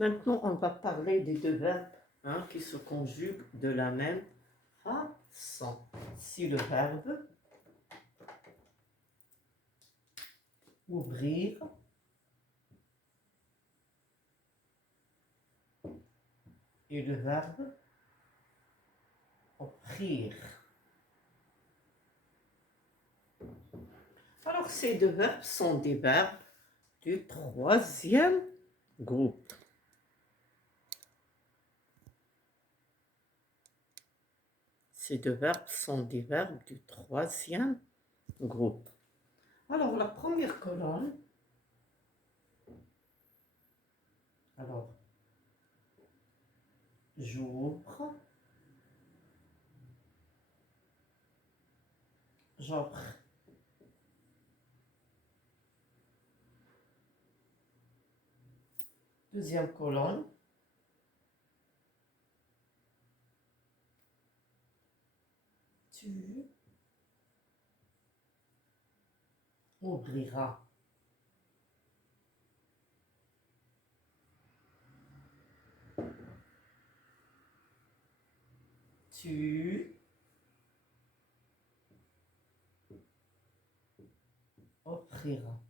Maintenant, on va parler des deux verbes qui se conjuguent de la même façon. Si le verbe ouvrir et le verbe offrir. Alors, ces deux verbes sont des verbes du troisième groupe. Ces deux verbes sont des verbes du troisième groupe. Alors, la première colonne, j'ouvre, j'offre. Deuxième colonne, tu ouvriras. Tu offriras.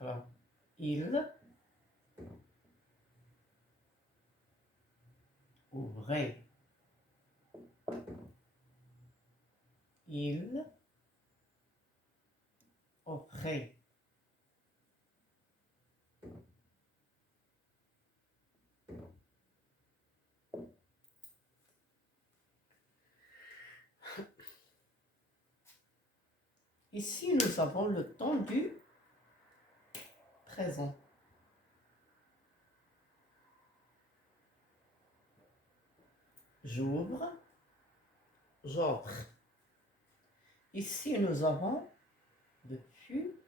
Alors, il ouvrait. Il offrait. Ici, nous avons le temps du présent. J'ouvre, j'offre. Ici, nous avons le futur.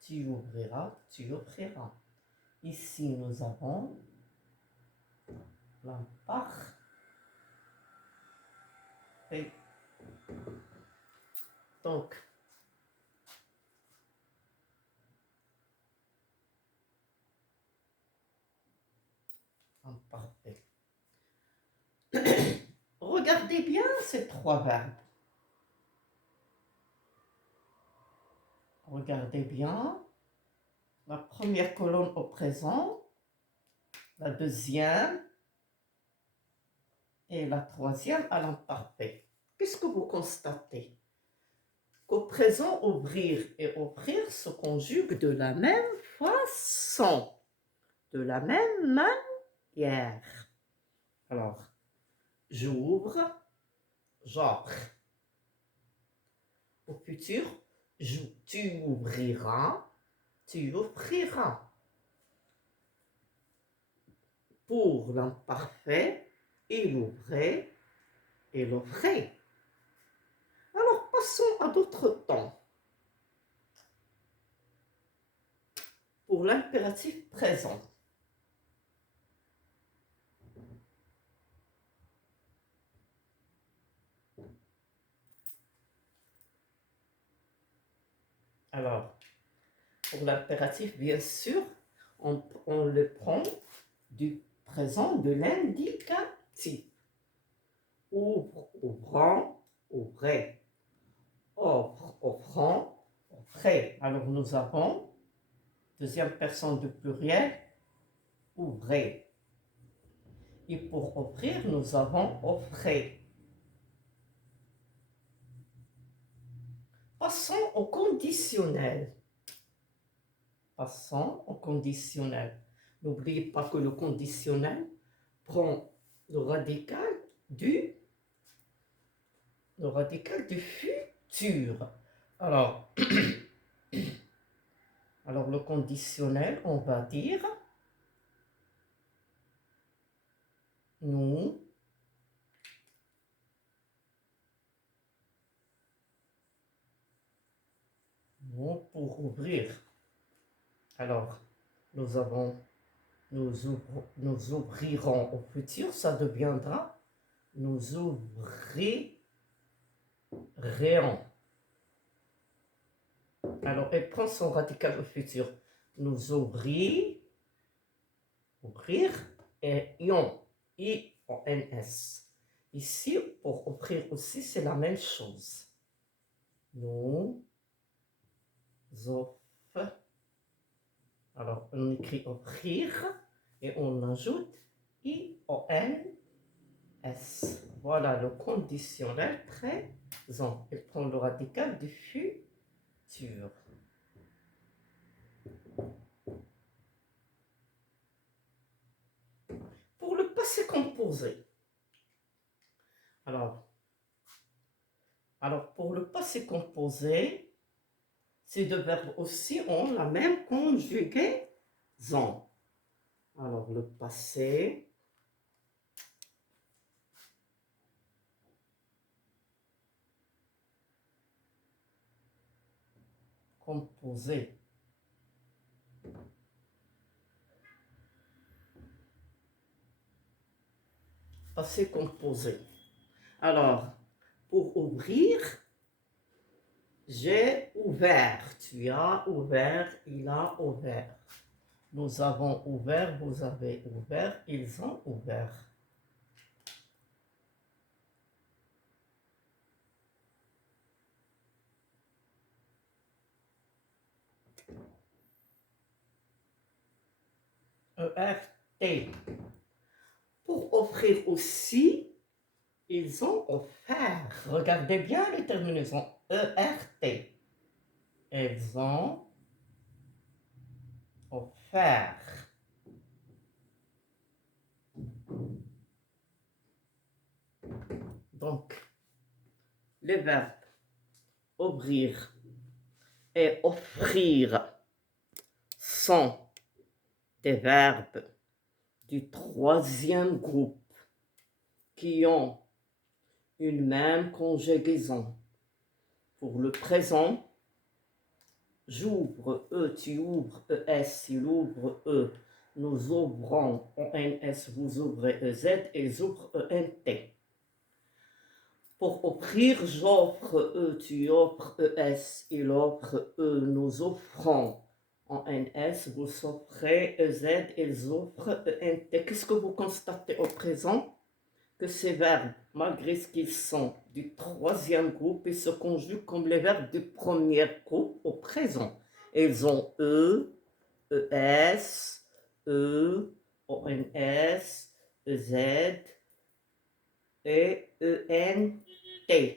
Tu ouvriras, tu offriras. Ici, nous avons l'imparfait. Donc, imparfait. Regardez bien ces trois verbes. Regardez bien la première colonne au présent, la deuxième et la troisième à l'imparfait. Qu'est-ce que vous constatez? Qu'au présent, ouvrir et offrir se conjuguent de la même façon, de la même manière. Alors, j'ouvre, j'offre. Au futur, tu ouvriras, tu offriras. Pour l'imparfait, il ouvrait et l'offrait. Alors, passons à d'autres temps. Pour l'impératif présent. Alors, pour l'impératif, bien sûr, on le prend du présent de l'indicatif. Ouvre, ouvrant, ouvrait. Offre, offrant, offrait. Alors, nous avons, deuxième personne du pluriel, ouvrez. Et pour offrir, nous avons offrez. Passons au conditionnel. Passons au conditionnel. N'oubliez pas que le conditionnel prend le radical du futur. Alors, le conditionnel, on va dire nous pour ouvrir. Alors, nous avons nous ouvrirons au futur, ça deviendra nous ouvrirons. Alors, elle prend son radical au futur. Nous ouvrir et ion, I-O-N-S. Ici, pour ouvrir aussi, c'est la même chose. Nous offre. Alors, on écrit offrir et on ajoute I-O-N-S. Voilà le conditionnel présent. Il prend le radical du futur. Pour le passé composé. Alors pour le passé composé, ces deux verbes aussi ont la même conjugaison. Alors, le passé composé. Passé composé. Alors, pour ouvrir, j'ai ouvert. Tu as ouvert, il a ouvert. Nous avons ouvert, vous avez ouvert, ils ont ouvert. E-R-T. Pour offrir aussi, ils ont offert. Regardez bien les terminaisons. E-R-T. Ils ont offert. Donc, les verbes ouvrir et offrir sont des verbes du troisième groupe qui ont une même conjugaison. Pour le présent, j'ouvre, E, tu ouvres, ES, il ouvre, E, nous ouvrons, ONS, vous ouvrez, EZ, ils ouvrent, ENT. Pour offrir, j'offre, E, tu offres, ES, il offre, E, nous offrons, ONS, vous offrez, EZ, ils offrent, ENT. Qu'est-ce que vous constatez au présent? Que ces verbes, malgré ce qu'ils sont du troisième groupe, ils se conjuguent comme les verbes du premier groupe au présent. Ils ont E, ES, E, ONS, EZ et ENT.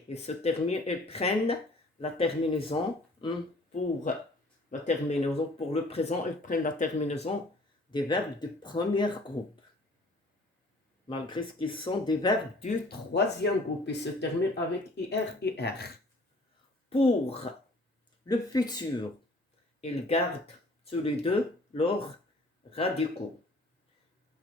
Ils prennent la terminaison pour le présent, ils prennent la terminaison des verbes du premier groupe. Malgré ce qu'ils sont des verbes du troisième groupe, ils se terminent avec IR et R. Pour le futur, ils gardent tous les deux leurs radicaux.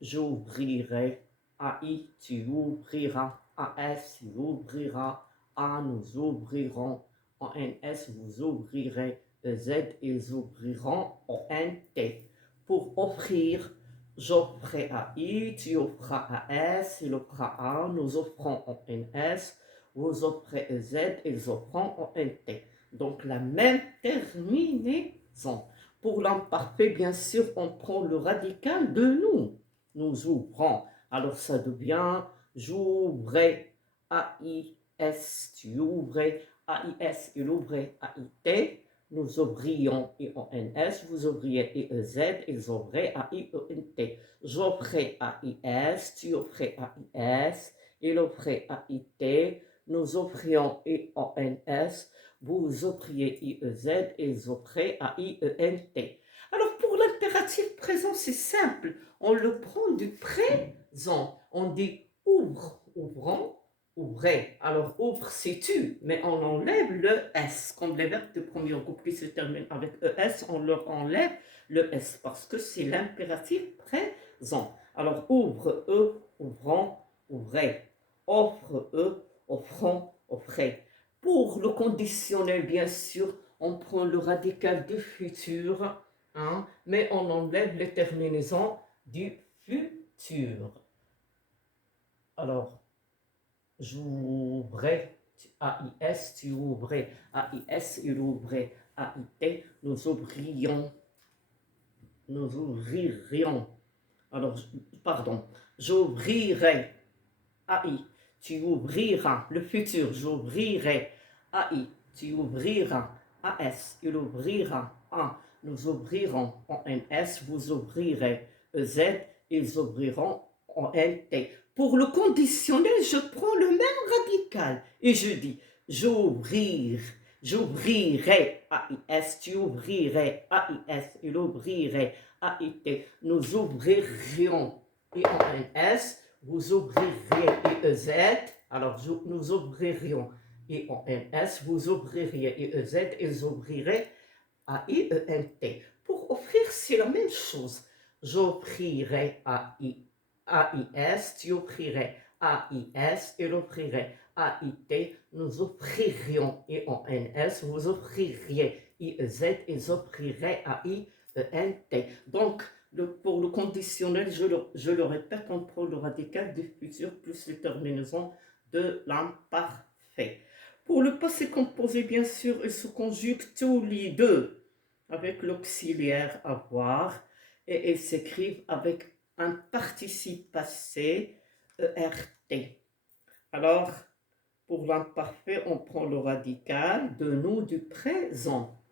J'ouvrirai, AI, tu ouvriras, AS, tu ouvriras, A, nous ouvrirons, ONS, vous ouvrirez, Z, ils ouvriront, ONT. Pour offrir, j'offrirai à I, tu offriras à S, il offrira A, nous offrons en NS, vous offrez Z, ils offront en NT. Donc la même terminaison. Pour l'imparfait, bien sûr, on prend le radical de nous. Nous ouvrons. Alors ça devient j'ouvrais, A-I-S, tu ouvrais, A-I-S, il ouvrait, A-I-T. Nous ouvrions I-O-N-S, vous ouvriez I-E-Z, ils ouvraient A-I-E-N-T. J'offrais A-I-S, tu offrais A-I-S, il offrait A-I-T. Nous offrions I-O-N-S, vous offriez I-E-Z, ils offraient A-I-E-N-T. Alors pour l'impératif présent, c'est simple. On le prend du présent. On dit ouvre, ouvrons, ouvrez. Alors, ouvre, c'est tu, mais on enlève le S. Comme les verbes de premier groupe qui se terminent avec ES, on leur enlève le S parce que c'est l'impératif présent. Alors, ouvre, ouvrons, ouvrez. Offre, offrons, offrez. Pour le conditionnel, bien sûr, on prend le radical du futur, mais on enlève les terminaisons du futur. Alors, j'ouvrais, AIS, tu ouvrais, AIS, il ouvrait, AIT, nous ouvririons. Alors, pardon, j'ouvrirai, AI, tu ouvriras, le futur, j'ouvrirai, AI, tu ouvriras, AS, il ouvrira, A, nous ouvrirons, en NS, vous ouvrirez, EZ, ils ouvriront, en NT. Pour le conditionnel, je prends le même radical et je dis j'ouvrir, j'ouvrirai, AIS, tu ouvrirais, AIS, il ouvrirait, AIT, nous ouvririons, et en NS, vous ouvririez, et EZ, alors nous ouvririons, et en NS, vous ouvririez, et EZ, ils ouvriraient, AIENT. Pour offrir, c'est la même chose. J'offrirai AIS, tu offrirais AIS, il offrirait AIT, nous offririons IONS, vous offririez IEZ, ils offriraient AIENT. Donc, pour le conditionnel, je le répète, on prend le radical du futur plus les terminaisons de l'imparfait. Pour le passé composé, bien sûr, ils se conjuguent tous les deux avec l'auxiliaire avoir et ils s'écrivent avec un participe passé ERT. Alors, pour l'imparfait, on prend le radical de nous du présent.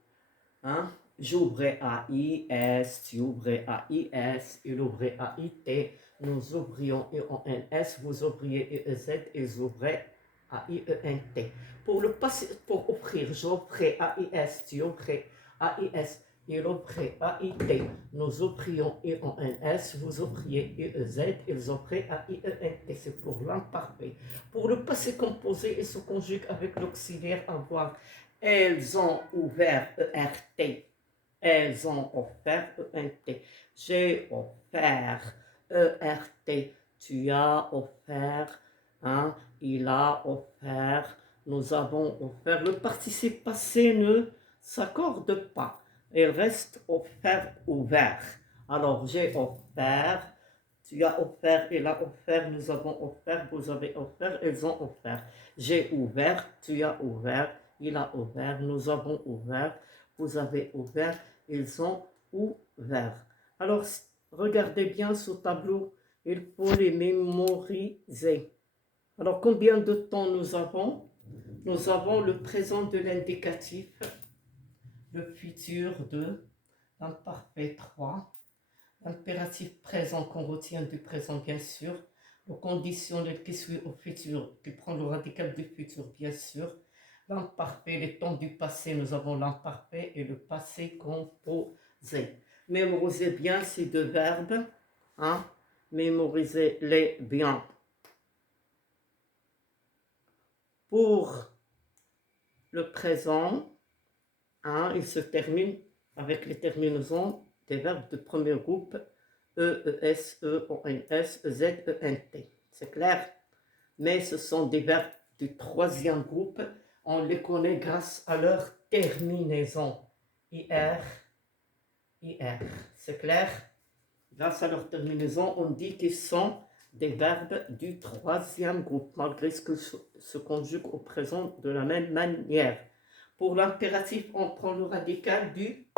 Hein? J'ouvrais AIS, tu ouvrais AIS, il ouvrait AIT, nous ouvrions IONS, vous ouvriez EZ, ils ouvraient AIENT. Pour le passé, pour offrir, j'offrais AIS, tu offrais AIS, il offrait AIT, nous offrions IONS, vous offriez EZ, ils offraient AIENT. C'est pour l'imparfait. Pour le passé composé, il se conjugue avec l'auxiliaire avoir. Elles ont ouvert ERT. Elles ont offert ENT. J'ai offert ERT. Tu as offert. Hein? Il a offert. Nous avons offert. Le participe passé ne s'accorde pas. Il reste offert, ouvert. Alors, j'ai offert. Tu as offert, il a offert, nous avons offert, vous avez offert, ils ont offert. J'ai ouvert, tu as ouvert, il a ouvert, nous avons ouvert, vous avez ouvert, ils ont ouvert. Alors, regardez bien ce tableau, il faut les mémoriser. Alors, combien de temps nous avons? Nous avons le présent de l'indicatif, le futur de l'imparfait 3, l'impératif présent qu'on retient du présent, bien sûr, le conditionnel qui suit au futur, qui prend le radical du futur, bien sûr, l'imparfait, les temps du passé, nous avons l'imparfait et le passé composé. Mémorisez bien ces deux verbes, hein? Mémorisez-les bien. Pour le présent, hein, il se termine avec les terminaisons des verbes de premier groupe E, ES, EONS, EZ, ENT. C'est clair? Mais ce sont des verbes du troisième groupe. On les connaît grâce à leur terminaison. IR, IR. C'est clair? Grâce à leur terminaison, on dit qu'ils sont des verbes du troisième groupe, malgré ce que se conjuguent au présent de la même manière. Pour l'impératif, on prend le radical du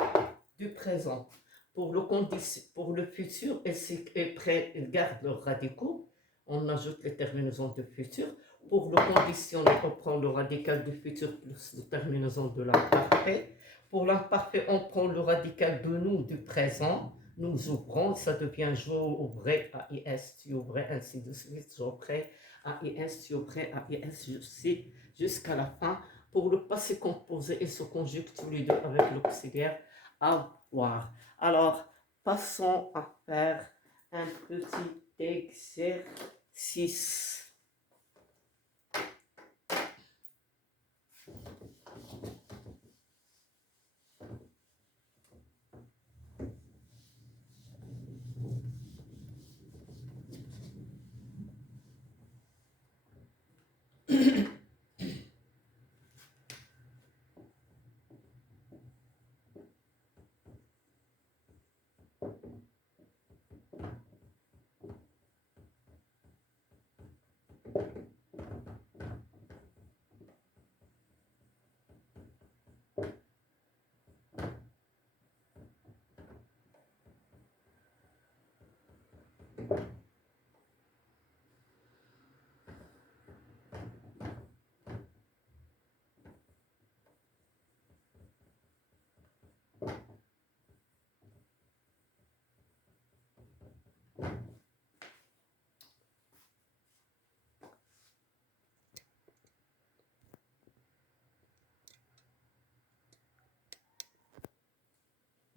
présent. Pour le futur, ils gardent leurs radicaux. On ajoute les terminaisons de futur. Pour le conditionnel, on prend le radical du futur plus les terminaisons de l'imparfait. Pour l'imparfait, on prend le radical de nous du présent. Nous ouvrons, ça devient j'ouvrais, AIS, tu ouvrais, ainsi de suite, j'ouvrais, AIS, tu ouvrais, AIS, jusqu'à la fin. Pour le passé composé, ils se conjuguent tous les deux avec l'auxiliaire avoir. Alors, passons à faire un petit exercice.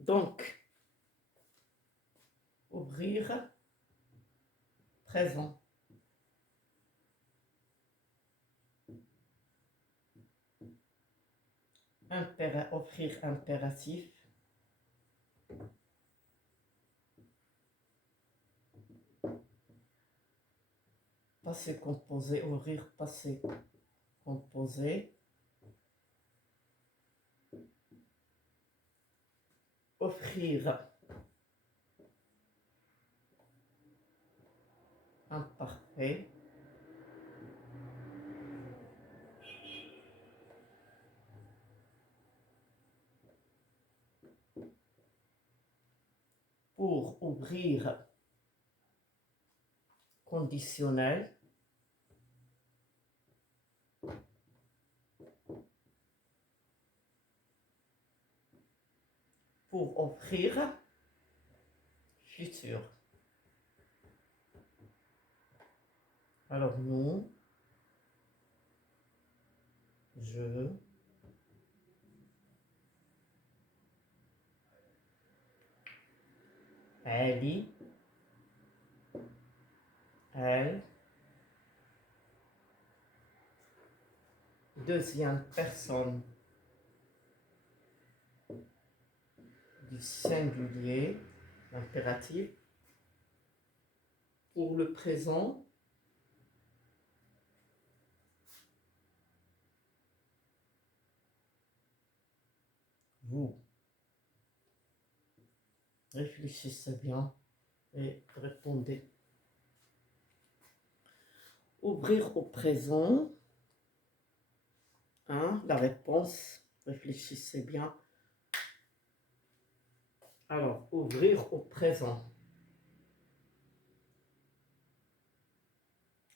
Donc, ouvrir, présent. Offrir impératif. Passé composé, ouvrir, passé composé. Offrir imparfait. Pour ouvrir conditionnel. Pour offrir futur. Alors nous, je, elle, elle, deuxième personne du singulier, l'impératif. Pour le présent, vous. Réfléchissez bien et répondez. Ouvrir au présent. Hein, la réponse, réfléchissez bien. Alors, ouvrir au présent.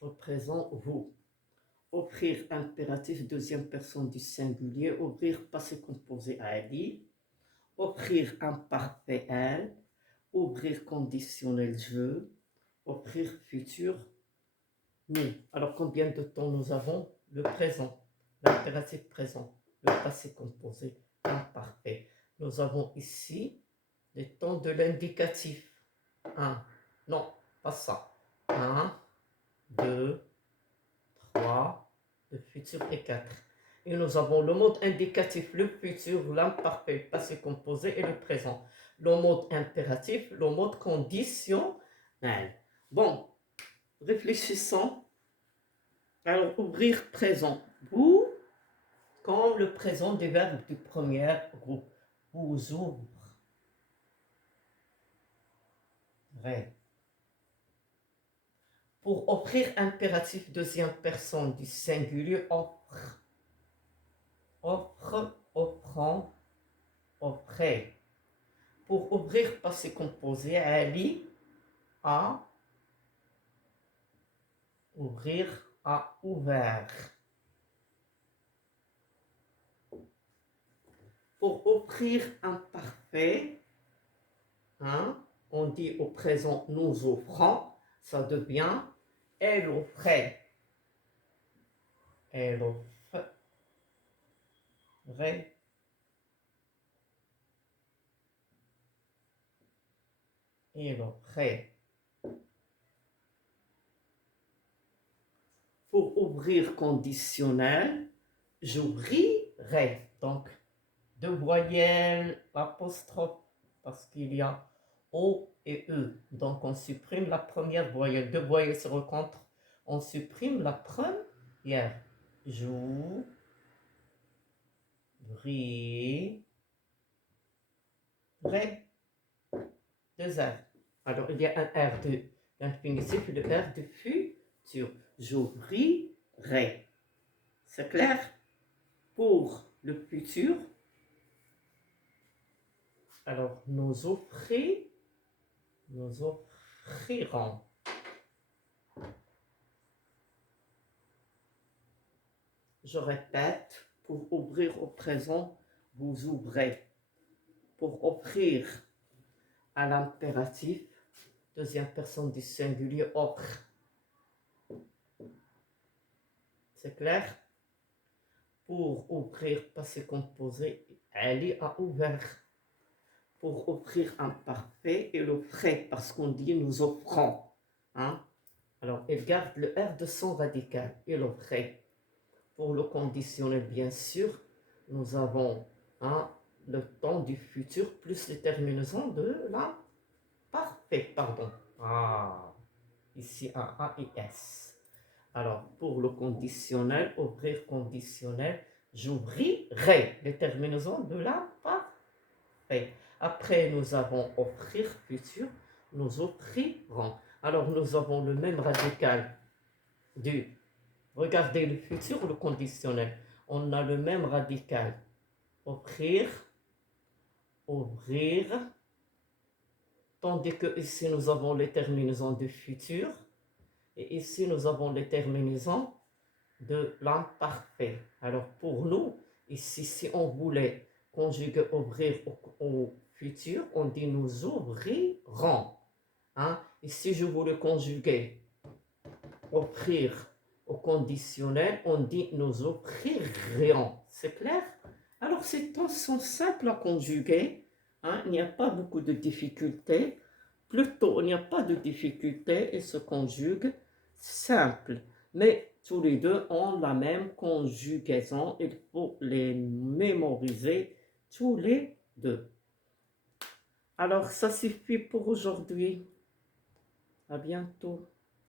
Au présent, vous. Offrir impératif, deuxième personne du singulier. Ouvrir passé composé à elle. Offrir imparfait elle. Ouvrir conditionnel je. Offrir futur nous. Alors, combien de temps nous avons? Le présent, l'impératif présent, le passé composé imparfait. Nous avons ici les temps de l'indicatif. 1, non, pas ça. 1, 2, 3, le futur est 4. Et nous avons le mode indicatif, le futur, l'imparfait, le passé composé et le présent. Le mode impératif, le mode conditionnel. Bon, réfléchissons. Alors, ouvrir présent. Vous, comme le présent du verbe du premier groupe. Vous ouvrez. Pour offrir impératif deuxième personne du singulier, offre. Offre, offrant, offrait. Pour ouvrir passé composé, ali, a, ouvrir, a ouvert. Pour offrir imparfait, hein, on dit au présent nous offrons, ça devient elle offrait. Elle offrait. Elle offrait. Pour ouvrir conditionnel, j'ouvrirai. Donc, deux voyelles, apostrophe, parce qu'il y a O et E. Donc, on supprime la première voyelle. Deux voyelles se rencontrent. On supprime la première. J'ouvrirai. Deux R. Alors, il y a un R de l'infinitif et le R de futur. J'ouvrirai. C'est clair? Pour le futur, alors nous offrirons. Je répète, pour ouvrir au présent, vous ouvrez. Pour offrir à l'impératif, deuxième personne du singulier, offre. C'est clair? Pour ouvrir passé composé, Ali a ouvert. pour offrir un parfait et le frais, parce qu'on dit nous offrons. Hein? Alors, il garde le R de son radical et le frais. Pour le conditionnel, bien sûr, nous avons le temps du futur plus les terminaisons de la parfait, pardon. Ah, ici un A et S. Alors, pour le conditionnel, ouvrir conditionnel, j'ouvrirai les terminaisons de la parfait. Après, nous avons offrir futur, nous offrirons. Alors, nous avons le même radical du, regardez le futur, le conditionnel. On a le même radical. Offrir, ouvrir, tandis que ici, nous avons les terminaisons du futur. Et ici, nous avons les terminaisons de l'imparfait. Alors, pour nous, ici, si on voulait conjuguer ouvrir au futur, on dit nous ouvrirons. Hein? Ici, je voulais conjuguer offrir au conditionnel, on dit nous offririons. C'est clair? Alors, ces temps sont simples à conjuguer. Hein? Il n'y a pas beaucoup de difficultés. Plutôt, il n'y a pas de difficultés et se conjuguent simple. Mais tous les deux ont la même conjugaison. Il faut les mémoriser tous les deux. Alors, ça suffit pour aujourd'hui. À bientôt.